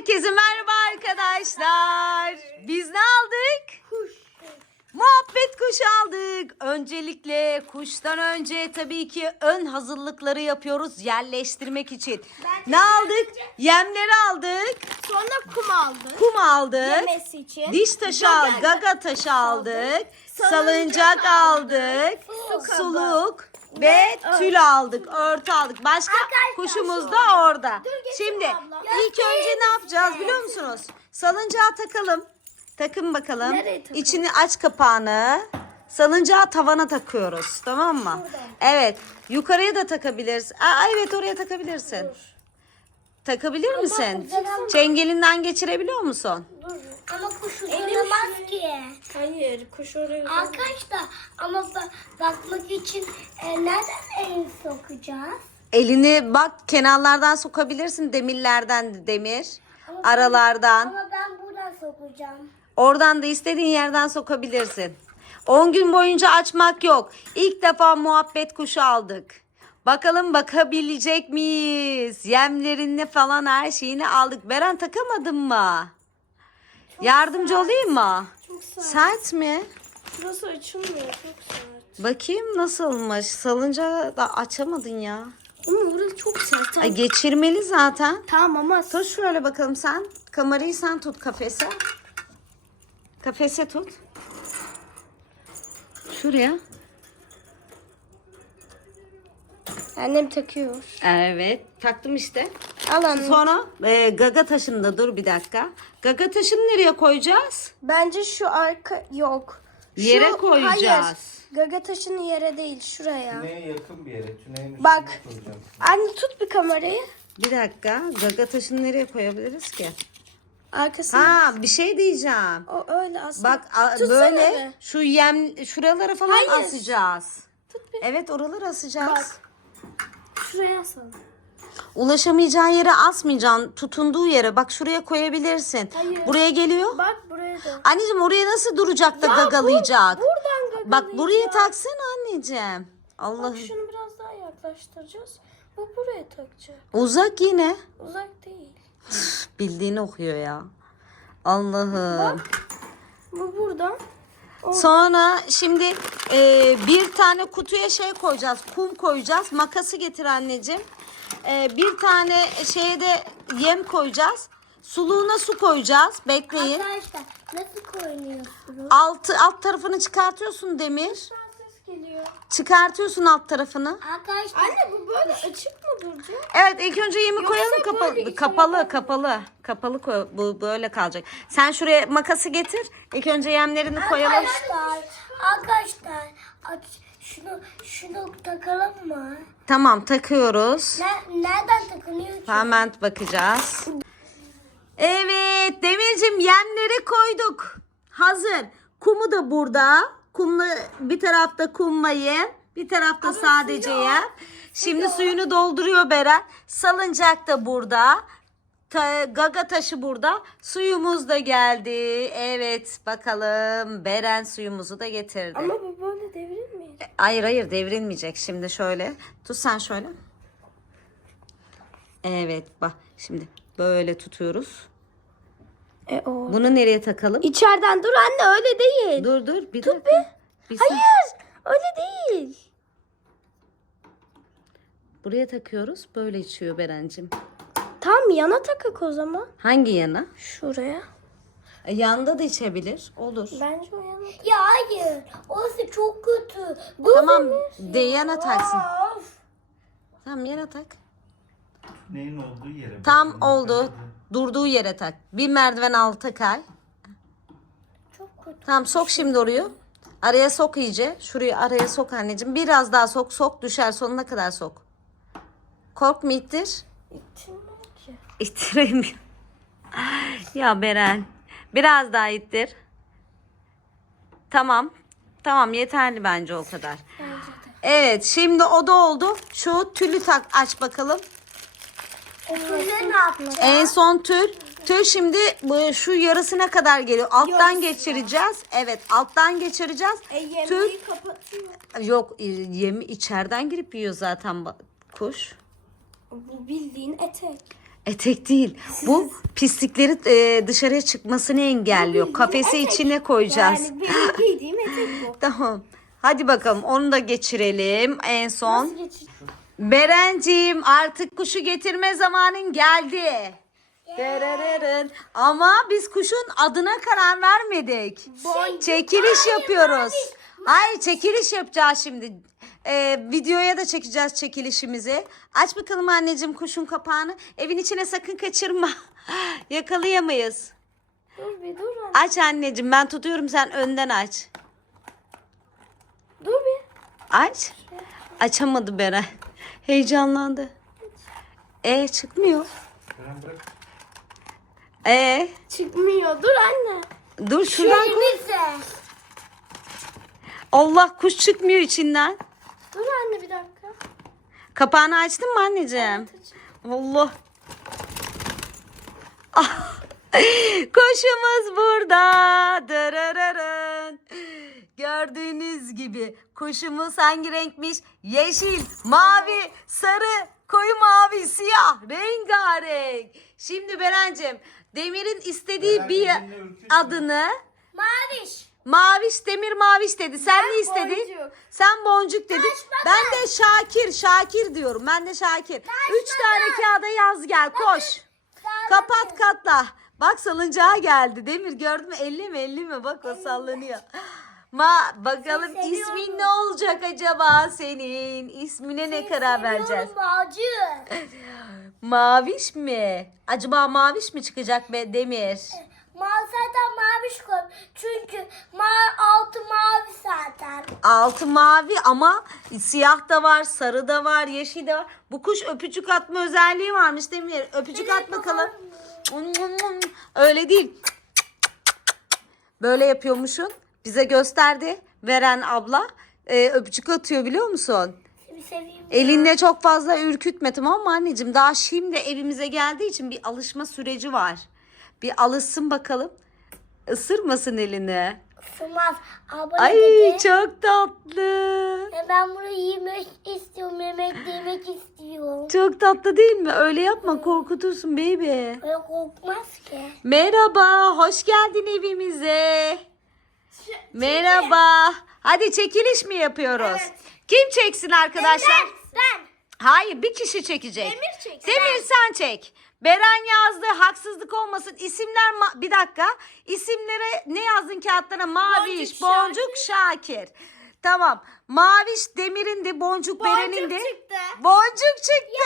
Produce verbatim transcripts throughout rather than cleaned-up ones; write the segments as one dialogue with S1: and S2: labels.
S1: Herkese merhaba arkadaşlar. Biz ne aldık? Kuş. Muhabbet kuşu aldık. Öncelikle kuştan önce tabii ki ön hazırlıkları yapıyoruz yerleştirmek için.
S2: Bence
S1: ne aldık?
S2: önce...
S1: Yemleri aldık.
S2: Sonra kum aldık.
S1: Kum aldık.
S2: Yemesi için.
S1: Diş taşı
S2: Gaga,
S1: aldık. Gaga taşı aldık.
S2: Salıncak
S1: Salıncak aldık.
S2: Su kabı.
S1: Suluk ve
S2: Ve
S1: tül aldık. Örtü aldık. Başka
S2: Arkadaşlar
S1: kuşumuz
S2: şu-
S1: da orada.
S2: Dur, getir
S1: Şimdi
S2: abla.
S1: ilk önce ne yapacağız biliyor musunuz? Salıncağı takalım. Takın bakalım.
S2: Nereye takalım?
S1: İçini aç kapağını. Salıncağı tavana takıyoruz. Tamam mı?
S2: Şurada.
S1: Evet. Yukarıya da takabilirsin. Aa, evet oraya takabilirsin. Takabilir misin?
S2: uzanamaz.
S1: Çengelinden geçirebiliyor musun?
S2: Dur. Ama kuş uzanamaz ki.
S3: Hayır, kuş oraya uzanamaz.
S2: Arkadaşlar ama ba- bakmak için e, nereden elini sokacağız?
S1: Elini bak kenarlardan sokabilirsin. Demirlerden demir.
S2: Ama ben-
S1: Aralardan.
S2: Ama ben buradan sokacağım.
S1: Oradan da istediğin yerden sokabilirsin. on gün boyunca açmak yok. İlk defa muhabbet kuşu aldık. Bakalım bakabilecek miyiz? Yemlerini falan her şeyini aldık. Beren takamadın mı? Yardımcı olayım mı?
S3: Çok sert.
S1: Sert mi?
S3: Burası açılmıyor, çok sert.
S1: Bakayım nasılmış. Salınca da açamadın ya.
S3: Ama burası çok sert.
S1: Ay, geçirmeli zaten.
S3: Tamam ama
S1: Tut şöyle bakalım sen. Kamerayı sen tut kafese. Kafese tut. Şuraya.
S3: annem takıyor.
S1: Evet. Taktım işte.
S3: Al anne.
S1: Sonra e, gaga taşını da dur bir dakika. Gaga taşını nereye koyacağız?
S3: Bence şu arka yok. Şu-
S1: Yere koyacağız.
S3: Hayır. Gaga taşını yere değil, şuraya.
S4: Tüneye yakın bir yere. Tüneyin
S3: Bak.
S4: üstüne koyacağım.
S3: Anne tut bir kamerayı.
S1: Bir dakika. Gaga taşını nereye koyabiliriz ki?
S3: Arkasına.
S1: Ha, bir şey diyeceğim.
S3: O öyle aslında.
S1: Bak a-
S3: Tutsana
S1: böyle
S3: be.
S1: şu yem şuralara falan
S3: Hayır.
S1: asacağız.
S3: Tut bir.
S1: Evet, oraları asacağız.
S3: Bak. Şuraya asalım.
S1: Ulaşamayacağın yere asmayacaksın. Tutunduğu yere bak şuraya koyabilirsin.
S3: Hayır.
S1: Buraya geliyor.
S3: Bak buraya da.
S1: Anneciğim oraya nasıl duracak da
S3: Ya
S1: gagalayacak?
S3: bu- buradan gagalayacak.
S1: Bak buraya taksana anneciğim.
S3: Bak
S1: Allah'ım.
S3: şunu biraz daha yaklaştıracağız. Bu buraya takacak.
S1: Uzak yine.
S3: Uzak değil.
S1: Bildiğini okuyor ya. Allah'ım.
S3: Bu buradan.
S1: Sonra şimdi e, bir tane kutuya şey koyacağız. Kum koyacağız. Makası getir anneciğim. E, bir tane şeye de yem koyacağız. Suluğuna su koyacağız. Bekleyin.
S2: Arkadaşlar nasıl koyuyorsunuz?
S1: Altı, alt tarafını çıkartıyorsun Demir.
S3: Ses geliyor.
S1: Çıkartıyorsun alt tarafını.
S2: Arkadaşlar
S3: Anne bu böyle açık mı duracak?
S1: Evet, ilk önce yemi koyalım
S3: böyle
S1: kapalı
S3: içine
S1: kapalı
S3: koyalım.
S1: kapalı kapalı koy, bu böyle kalacak. Sen şuraya makası getir. İlk önce yemlerini koyalım.
S2: Arkadaşlar, arkadaşlar aç, şunu şunu takalım mı?
S1: Tamam, takıyoruz.
S2: Ne, nereden takılıyor ki?
S1: Hemen bakacağız. Evet Demircim, yemleri koyduk. Hazır. Kumu da burada. Kumla bir tarafta kumla yem, bir tarafta sadece yem. Şimdi suyunu dolduruyor Beren. Salıncak da burada. Ta- gaga taşı burada. Suyumuz da geldi. Evet bakalım. Beren suyumuzu da getirdi.
S3: Ama bu böyle devrilmiyor.
S1: Hayır hayır, devrilmeyecek. Şimdi şöyle. Tut sen şöyle. Evet bak. Şimdi böyle tutuyoruz.
S3: E o.
S1: Bunu nereye takalım?
S3: İçeriden dur anne, öyle değil.
S1: Dur dur bir
S3: Tut
S1: dakika. Bir sen-
S3: Hayır öyle değil.
S1: Buraya takıyoruz. Böyle içiyor Berencim.
S3: Tam yana takak o zaman.
S1: Hangi yana?
S3: Şuraya.
S1: E, yanda da içebilir. Olur.
S3: Bence o yana.
S2: Ya hayır. Orası çok kötü. Dur
S1: Tamam.
S2: Demir.
S1: De yana taksın.
S2: Of.
S1: Tamam, yana tak.
S4: Tüneyin olduğu yere.
S1: Tam
S4: bakın.
S1: oldu. Durduğu yere tak. Bir merdiven altı kay.
S2: Çok kötü.
S1: Tamam, sok şimdi orayı. Araya sok iyice. Şurayı araya sok anneciğim. Biraz daha sok. Sok düşer, sonuna kadar sok. Korkma, ittir.
S3: İttirmiyor ki.
S1: İttiremiyorum. Ya Beren. Biraz daha ittir. Tamam. Tamam, yeterli bence o kadar. Evet, şimdi o da oldu. Şu tülü tak, aç bakalım.
S2: O tüyleri ne yapacağız?
S1: En son tül. Tül şimdi bu şu yarısına kadar geliyor. Alttan geçireceğiz. Evet, alttan geçireceğiz.
S3: E yemeği
S1: Tül
S3: kapatıyor.
S1: yok, yemi içeriden girip yiyor zaten ba- kuş.
S3: Bu bildiğin etek.
S1: Etek değil. Bu pislikleri e, dışarıya çıkmasını engelliyor. Kafese içine koyacağız.
S3: Yani benim giydiğim etek bu.
S1: Tamam. Hadi bakalım onu da geçirelim en son.
S3: Nasıl geçir?
S1: Berenciğim artık kuşu getirme zamanın geldi. Derereren. Ama biz kuşun adına karar vermedik. Çekiliş yapıyoruz. Hayır, çekiliş yapacağız şimdi. Ee, videoya da çekeceğiz çekilişimizi. Aç bakalım anneciğim kuşun kapağını. Evin içine sakın kaçırma. Yakalayamayız.
S3: Dur bir dur anne.
S1: Aç anneciğim, ben tutuyorum, sen önden aç.
S3: Dur bir.
S1: Aç. Açamadı Beren. Heyecanlandı. E çıkmıyor.
S4: Beren bırak.
S1: E
S3: Çıkmıyor. Dur anne.
S1: dur şuradan koy.
S2: Elimize.
S1: Allah, kuş çıkmıyor içinden.
S3: Dur anne bir dakika.
S1: Kapağını açtın mı anneciğim? Allah. Ah. Kuşumuz burada. Dırırırın. Gördüğünüz gibi kuşumuz hangi renkmiş? Yeşil, mavi, sarı, koyu mavi, siyah, rengarenk. Şimdi Berencim, Demir'in istediği
S4: Beren,
S1: bir
S4: elini ürkütme.
S1: adını
S2: Maviş.
S1: Maviş, Demir Maviş dedi. Sen ne istedin?
S3: Boncuk.
S1: Sen Boncuk dedin. Ben de Şakir, Şakir diyorum. Ben de Şakir. Üç tane kağıda yaz gel, koş. Kapat katla. Bak salıncağa geldi. Demir gördün mü? elli mi elli mi? Bak o sallanıyor. Ma bakalım
S2: Seni
S1: ismin
S2: seviyorum.
S1: ne olacak acaba senin? İsmine ne karar vereceğiz?
S2: Macun.
S1: Maviş mi? Acaba maviş mi çıkacak be Demir?
S2: Ma zaten maviş koy. Çünkü ma altı mavi zaten.
S1: Altı mavi ama siyah da var, sarı da var, yeşil de var. Bu kuş öpücük atma özelliği varmış Demir. Öpücük at bakalım. Öyle değil. Böyle yapıyormuşsun. Bize gösterdi veren abla. Ee, öpücük atıyor biliyor musun?
S2: Seni seveyim.
S1: Elinle çok fazla ürkütme, tamam mı anneciğim? Daha şimdi evimize geldiği için bir alışma süreci var. Bir alışsın bakalım. Isırmasın elini.
S2: Isırmaz. Abone
S1: Ay
S2: dedi.
S1: çok tatlı.
S2: E, Ben burayı yemek istiyorum. Yemek yemek istiyorum.
S1: Çok tatlı değil mi? Öyle yapma, korkutursun baby.
S2: Öyle korkmaz ki.
S1: Merhaba, hoş geldin evimize. Merhaba. Hadi çekiliş mi yapıyoruz?
S3: Evet.
S1: Kim çeksin arkadaşlar?
S2: Ben.
S1: Hayır, bir kişi çekecek.
S3: Demir çeksin.
S1: Demir sen çek. Beren yazdı, haksızlık olmasın. İsimler ma- bir dakika. İsimlere ne yazdın kağıtlara? Maviş,
S3: Boncuk,
S1: Boncuk, Şakir. Tamam. Maviş Demir'in de, Boncuk, Beren'in de.
S3: çıktı.
S1: Boncuk çıktı.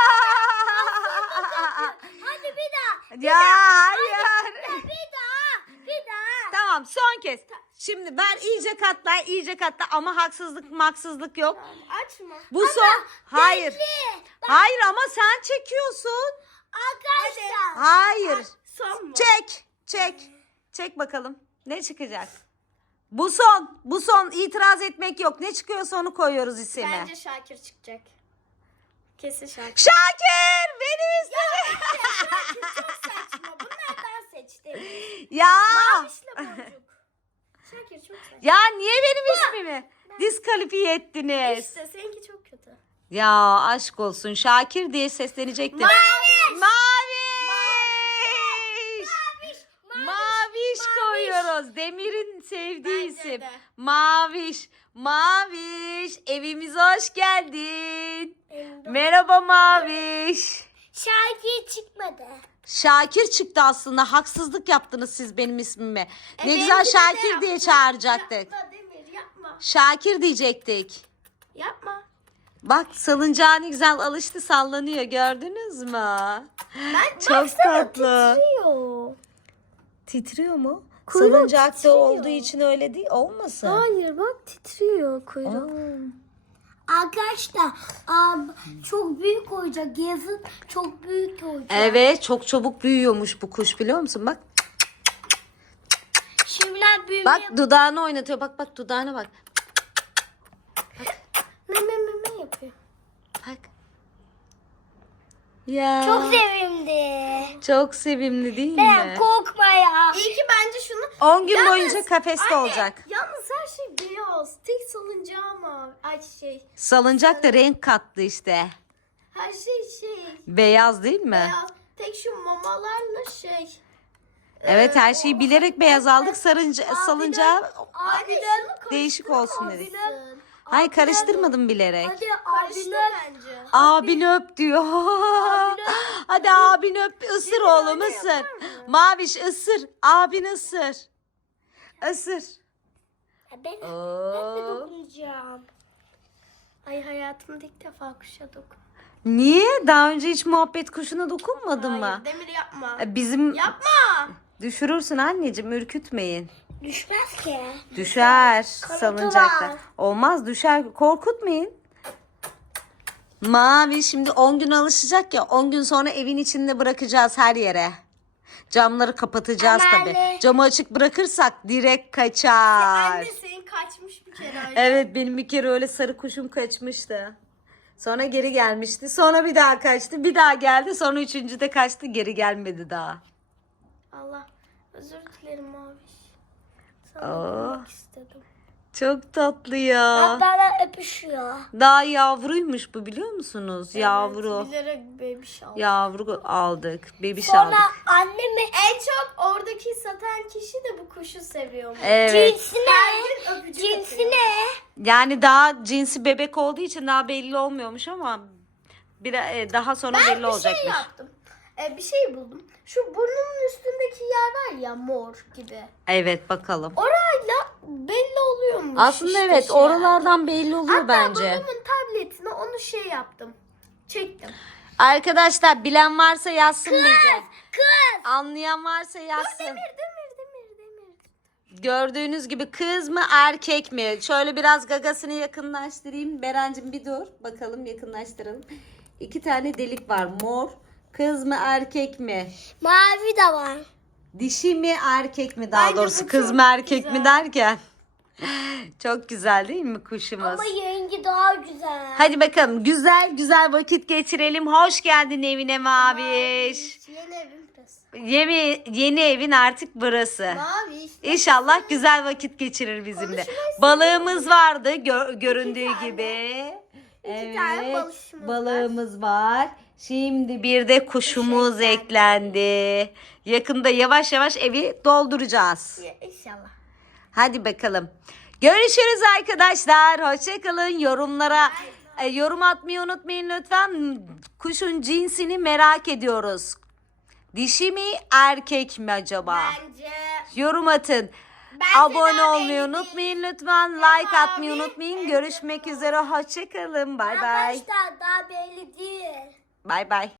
S2: Hadi bir daha.
S1: Ya hayır.
S2: Bir daha. Bir daha.
S1: Tamam, son kez. Şimdi ben iyice katla, iyice katla ama haksızlık maksızlık yok.
S3: Açma.
S1: Bu son. Hayır.
S2: Bekle.
S1: Hayır ama sen çekiyorsun.
S2: Arkadaşlar.
S1: Hayır.
S3: Son mu?
S1: Çek. Çek. Çek bakalım. Ne çıkacak? Bu son. Bu son. İtiraz etmek yok. Ne çıkıyorsa onu koyuyoruz ismi.
S3: Bence Şakir çıkacak. Kesin Şakir.
S1: Şakir! Benim ismim.
S3: Çok saçma. Bunlardan seçtim.
S1: Ya.
S3: İşte boncuk. Şakir çok saçma.
S1: Ya niye benim ismimi diskalifiye ettiniz?
S3: İşte seninki çok kötü.
S1: Ya aşk olsun. Şakir diye seslenecektim. Maviş. Maviş. Maviş koyuyoruz. Demir'in sevdiği
S3: Bence
S1: isim.
S3: de.
S1: Maviş. Maviş. Evimize hoş geldin. Merhaba Maviş.
S2: Şarkı çıkmadı.
S1: Şakir çıktı aslında. Haksızlık yaptınız siz benim ismime. Ne
S3: E,
S1: güzel
S3: benimkini de
S1: Şakir
S3: yaptın.
S1: diye çağıracaktık.
S3: Yapma Demir yapma.
S1: Şakir diyecektik.
S3: Yapma.
S1: Bak salıncağa ne güzel alıştı, sallanıyor, gördünüz mü?
S3: Ben
S1: Çok tatlı.
S3: titriyor.
S1: Titriyor mu?
S3: Kuyruğu
S1: Salıncakta
S3: titriyor.
S1: olduğu için öyle değil, olmasın?
S3: Hayır bak titriyor kuyruğu.
S2: Arkadaşlar ab, çok büyük olacak. Yazın çok büyük olacak.
S1: Evet, çok çabuk büyüyormuş bu kuş, biliyor musun? Bak,
S2: Şimdiden büyümeye
S1: bak dudağını oynatıyor. Bak bak dudağına bak.
S3: Me me me me yapıyor.
S1: Bak. Ya.
S2: çok sevimli.
S1: Çok sevimli değil
S2: Ben
S1: mi?
S2: korkma ya.
S3: İyi ki bence şunu...
S1: on gün
S3: Yalnız-
S1: boyunca kafeste
S3: Anne,
S1: olacak.
S3: Yalnız her şey beyaz. Tek salıncağı mı? Ay şey.
S1: Salıncak da renk kattı işte.
S3: Her şey şey.
S1: Beyaz değil mi?
S3: Beyaz. tek şu mamalarla şey.
S1: Evet, her şeyi bilerek beyaz aldık. Sarınca, salınca
S3: Abilerini
S1: değişik olsun dedik.
S3: karıştırmasın.
S1: Hayır, karıştırmadım bilerek.
S2: Hadi
S3: Karıştır
S2: abiler.
S3: bence.
S1: Abini öp diyor. Hadi abini öp. Isır oğlum, ısır. Maviş ısır. Abini ısır. Isır.
S2: Ben, ben de
S1: Oo.
S2: dokunacağım.
S3: Ay hayatımda ilk defa kuşa dokun.
S1: Niye? Daha önce hiç muhabbet kuşuna dokunmadın mı?
S3: Hayır Demir yapma.
S1: E, Bizim
S3: Yapma.
S1: düşürürsün anneciğim, ürkütmeyin.
S2: Düşmez ki.
S1: Düşer
S2: Kanatı
S1: salıncakta.
S2: var.
S1: Olmaz, düşer. Korkutmayın. Mavi şimdi on gün alışacak ya. on gün sonra evin içinde bırakacağız her yere. Camları kapatacağız
S2: Ama
S1: tabii.
S2: anne-
S1: Camı açık bırakırsak direkt kaçar.
S3: Anne senin kaçmış bir kere öyle.
S1: Evet, benim bir kere öyle sarı kuşum kaçmıştı. Sonra geri gelmişti. Sonra bir daha kaçtı. Bir daha geldi. Sonra üçüncüde kaçtı. Geri gelmedi daha.
S3: Allah özür dilerim Maviş. Sana
S1: Oo.
S3: dokunmak istedim.
S1: Çok tatlı ya.
S2: Hatta öpüşüyor.
S1: Daha yavruymuş bu, biliyor musunuz? Yavru.
S3: Evet, bilerek bebiş aldım.
S1: Yavru aldık. Bebiş
S2: Sonra
S1: aldık.
S2: annemi
S3: En çok oradaki satan kişi de bu kuşu seviyormuş.
S1: Evet.
S2: cinsi
S3: Her
S2: ne?
S3: gün öpücük
S2: Cinsi
S3: atıyor.
S2: ne?
S1: Yani daha cinsi bebek olduğu için daha belli olmuyormuş ama bir daha sonra
S3: Ben
S1: belli
S3: bir şey
S1: olacakmış.
S3: yaptım. Ee, bir şey buldum. Şu burnunun üstündeki yer var ya mor gibi.
S1: Evet, bakalım.
S3: Orayla belli oluyormuş.
S1: Aslında
S3: işte
S1: evet,
S3: şey.
S1: oralardan belli oluyor
S3: Hatta
S1: bence.
S3: babamın tabletine onu şey yaptım. Çektim.
S1: Arkadaşlar, bilen varsa yazsın bize.
S2: Kız.
S1: Anlayan varsa yazsın.
S3: Demir demir demir demir.
S1: Gördüğünüz gibi kız mı erkek mi? Şöyle biraz gagasını yakınlaştırayım. Berencim bir dur. Bakalım, yakınlaştıralım. İki tane delik var. Mor. Kız mı erkek mi?
S2: Mavi de var.
S1: Dişi mi erkek mi daha
S3: Bence
S1: doğrusu?
S3: bu
S1: Kız
S3: çok
S1: mı erkek mi
S3: güzel.
S1: derken. Çok güzel değil mi kuşumuz?
S2: Ama rengi daha güzel.
S1: Hadi bakalım, güzel güzel vakit geçirelim. Hoş geldin evine Maviş.
S3: Yeni evim burası.
S1: Yeni, yeni evin artık burası.
S3: Mavi işte.
S1: İnşallah güzel vakit geçirir bizimle. Balığımız vardı gö- göründüğü gibi.
S3: İki tane
S1: Evet,
S3: balışımız
S1: balığımız var. Şimdi bir de kuşumuz eklendi. Yakında yavaş yavaş evi dolduracağız.
S3: Ya, İnşallah.
S1: Hadi bakalım. Görüşürüz arkadaşlar. Hoşçakalın. Yorumlara e, yorum atmayı unutmayın lütfen. Kuşun cinsini merak ediyoruz. Dişi mi erkek mi acaba?
S3: Bence
S1: Yorum atın.
S3: Bence
S1: Abone
S3: daha
S1: olmayı
S3: belli
S1: unutmayın lütfen. Like
S3: mavi,
S1: atmayı unutmayın. Görüşmek üzere. Hoşçakalın. Bay bay.
S2: Arkadaşlar daha belli değil.
S1: Bay bay.